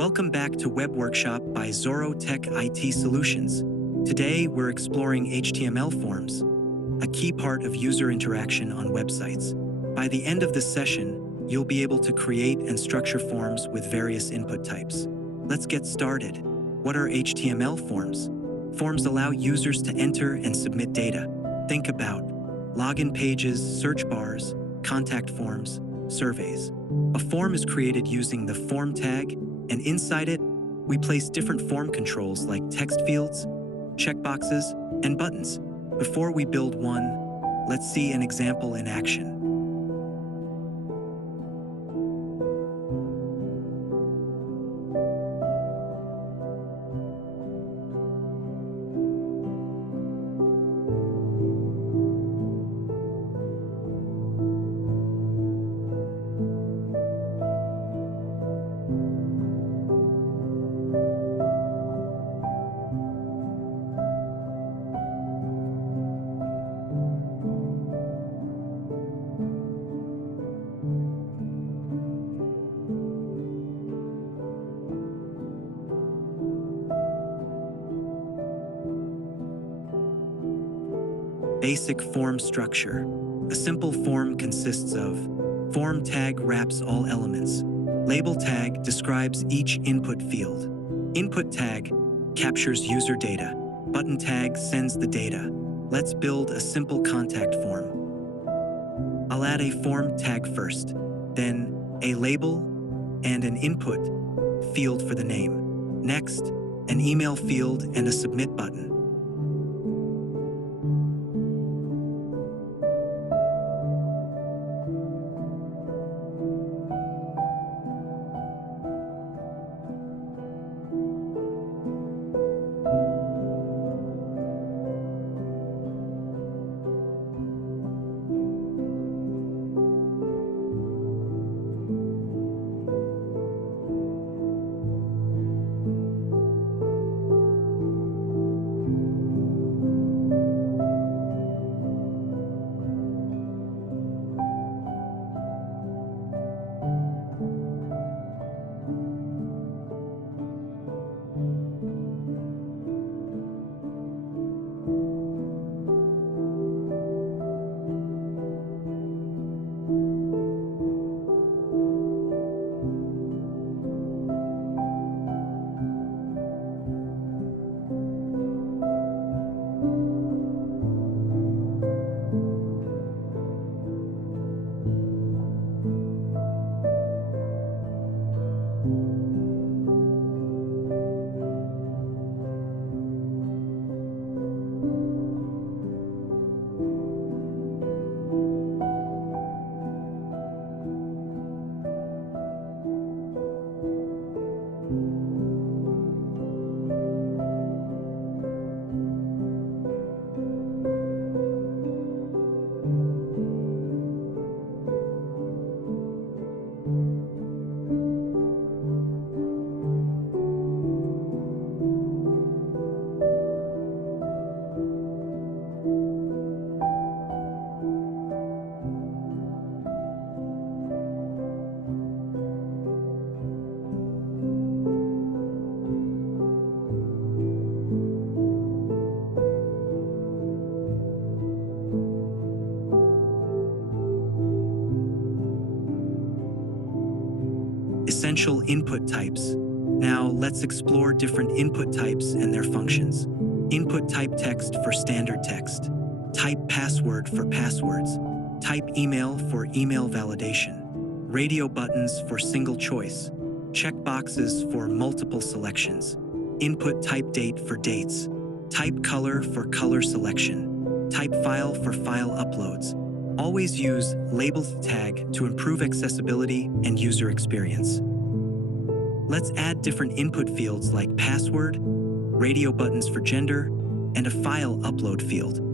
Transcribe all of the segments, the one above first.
Welcome back to Web Workshop by Zorro Tech IT Solutions. Today, we're exploring HTML forms, a key part of user interaction on websites. By the end of this session, you'll be able to create and structure forms with various input types. Let's get started. What are HTML forms? Forms allow users to enter and submit data. Think about login pages, search bars, contact forms, surveys. A form is created using the form tag, and inside it, we place different form controls like text fields, checkboxes, and buttons. Before we build one, let's see an example in action. Basic form structure. A simple form consists of form tag wraps all elements. Label tag describes each input field. Input tag captures user data. Button tag sends the data. Let's build a simple contact form. I'll add a form tag first, then a label and an input field for the name. Next, an email field and a submit button. Essential input types. Now let's explore different input types and their functions. Input type text for standard text. Type password for passwords. Type email for email validation. Radio buttons for single choice. Checkboxes for multiple selections. Input type date for dates. Type color for color selection. Type file for file uploads. Always use labels tag to improve accessibility and user experience. Let's add different input fields like password, radio buttons for gender, and a file upload field.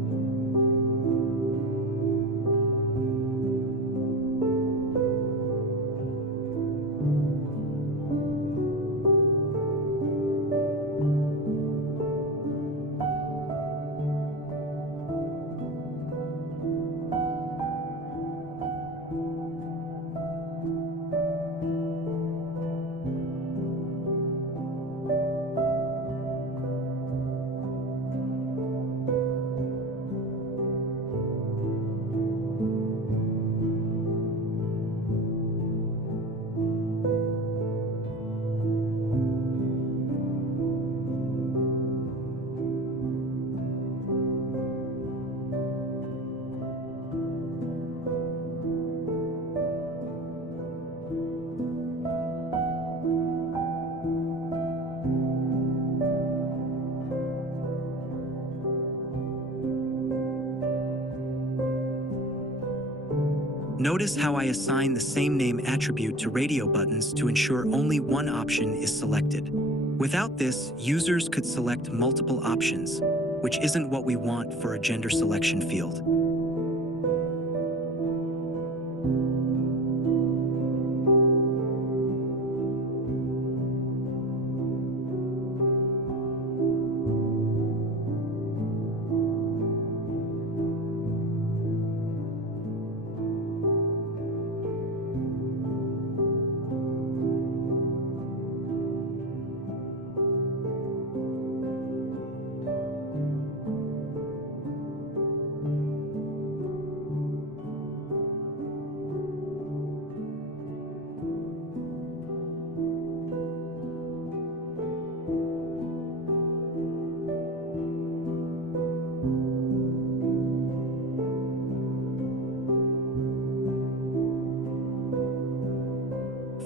Notice how I assign the same name attribute to radio buttons to ensure only one option is selected. Without this, users could select multiple options, which isn't what we want for a gender selection field.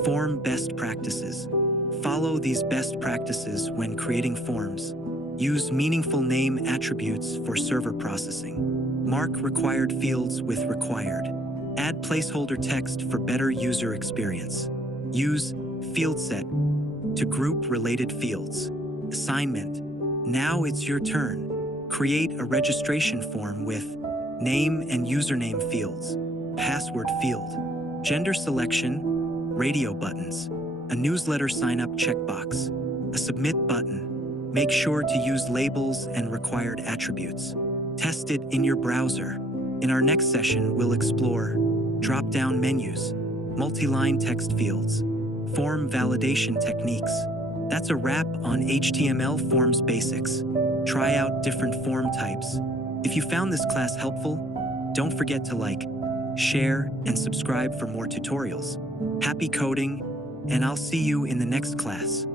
Form best practices. Follow these best practices when creating forms. Use meaningful name attributes for server processing. Mark required fields with required. Add placeholder text for better user experience. Use field set to group related fields. Assignment. Now it's your turn. Create a registration form with name and username fields, password field, gender selection, radio buttons, a newsletter sign-up checkbox, a submit button. Make sure to use labels and required attributes. Test it in your browser. In our next session, we'll explore drop-down menus, multi-line text fields, form validation techniques. That's a wrap on HTML forms basics. Try out different form types. If you found this class helpful, don't forget to like, share, and subscribe for more tutorials. Happy coding, and I'll see you in the next class.